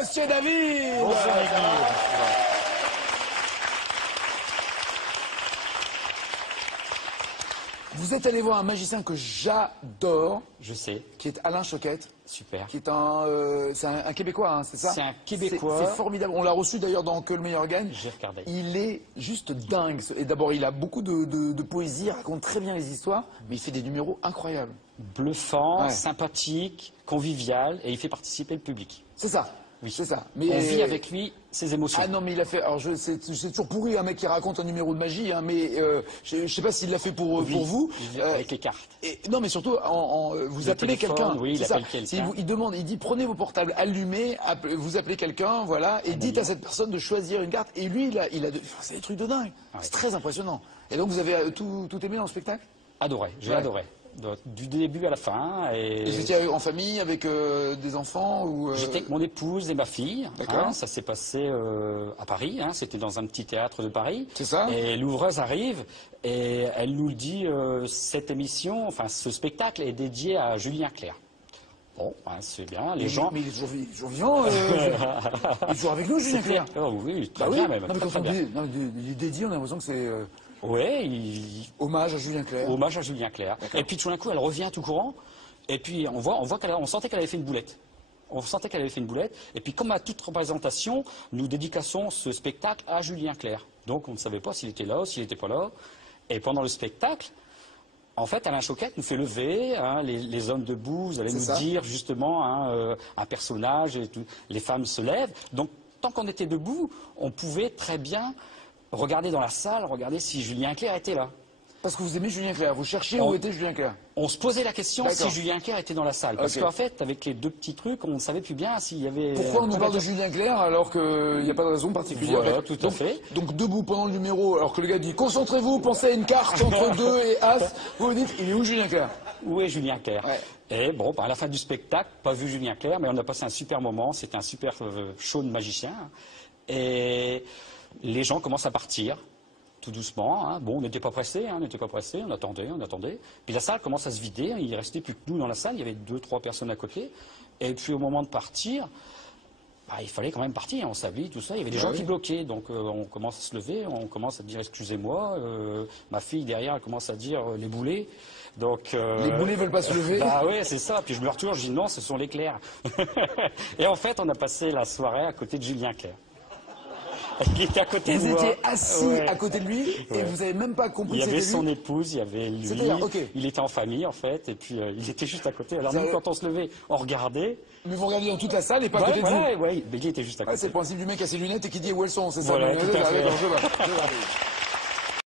Monsieur David. Bonjour, Vous êtes allé voir un magicien que j'adore, Je sais, qui est Alain Choquette, super. qui est c'est un Québécois, hein, c'est ça? C'est un Québécois. C'est formidable. On l'a reçu d'ailleurs dans Que le meilleur gagne. J'ai regardé. Il est juste dingue. Et d'abord, il a beaucoup de poésie, il raconte très bien les histoires, mais il fait des numéros incroyables. Bluffant, Ouais. sympathique, convivial, et il fait participer le public. C'est ça. Oui. C'est ça. On vit avec lui ses émotions. Ah non, mais il a fait. Alors, c'est toujours pourri un mec qui raconte un numéro de magie, hein, mais je sais pas s'il l'a fait pour vous. Avec les cartes. Non, mais surtout, vous Le appelez téléphone, quelqu'un. oui, il c'est ça. appelle quelqu'un. Il demande, il dit prenez vos portables, allumez, vous appelez quelqu'un, voilà, et dites à cette personne de choisir une carte. Et lui, c'est des trucs de dingue. Ouais. C'est très impressionnant. Et donc, vous avez tout aimé dans le spectacle? Adoré, j'ai Ouais. adoré. Du début à la fin. Et vous étiez en famille avec des enfants ou J'étais avec mon épouse et ma fille. D'accord. Ça s'est passé à Paris. C'était dans un petit théâtre de Paris. C'est ça. Et l'ouvreuse arrive et elle nous dit cette émission, enfin ce spectacle est dédié à Julien Clerc. Bon, c'est bien. Les gens. Mais il est toujours vivant. Il est toujours avec nous, Julien Clerc. Oh, oui, très Bah oui. bien même. Non, mais très, quand très on bien. dit, non, il est dédié, on a l'impression que c'est Oui, hommage à Julien Clerc. hommage à Julien Clerc. Et puis tout d'un coup, elle revient tout courant. Et puis on sentait qu'elle avait fait une boulette. On sentait qu'elle avait fait une boulette. Et puis comme à toute représentation, nous dédicassons ce spectacle à Julien Clerc. Donc on ne savait pas s'il était là ou s'il n'était pas là. Et pendant le spectacle, en fait, Alain Choquette nous fait lever, les hommes debout, vous allez C'est nous ça. dire justement un personnage, et tout, les femmes se lèvent. Donc tant qu'on était debout, on pouvait très bien regarder dans la salle, regarder si Julien Clerc était là. Parce que vous aimez Julien Clerc. Vous cherchiez où était Julien Clerc. On se posait la question si D'accord. Julien Clerc était dans la salle. Parce Ok. qu'en fait, avec les deux petits trucs, on ne savait plus bien s'il y avait... Pourquoi on nous parle de Julien Clerc alors qu'il n'y a pas de raison particulière? Voilà, tout à fait. Donc debout pendant le numéro, alors que le gars dit concentrez-vous, pensez à une carte entre 2 et As, vous vous dites il est où Julien Clerc? Où est Julien Clerc? Ouais. Et bon, à la fin du spectacle, pas vu Julien Clerc, mais on a passé un super moment. C'était un super show de magicien. Et les gens commencent à partir. Tout doucement, Bon, on n'était pas pressé, on attendait. Puis la salle commence à se vider, il restait plus que nous dans la salle, il y avait 2-3 personnes à côté. Et puis au moment de partir, il fallait quand même partir, on s'habille, tout ça. Il y avait des gens qui bloquaient, donc on commence à se lever, on commence à dire excusez-moi. Ma fille derrière, elle commence à dire les boulets. Donc, Les boulets veulent pas se lever. Bah ouais, c'est ça. Puis je me retourne, je dis non, ce sont les Clercs. Et en fait, on a passé la soirée à côté de Julien Clerc. Il était à côté de Vous moi. étiez assis Ouais. à côté de lui et vous n'avez même pas compris Il y que avait c'était son lui. épouse, il y avait lui. C'est-à-dire, ok. Il était en famille en fait, et puis il était juste à côté. Alors Vous nous, avez- quand on se levait, on regardait. Mais vous regardiez dans toute la salle et pas à côté de vous. Ouais, mais il était juste à Ouais, côté. c'est le principe du mec à ses lunettes et qui dit où elles sont, c'est ça. Voilà, Mais, tout à fait. d'accord, je vois.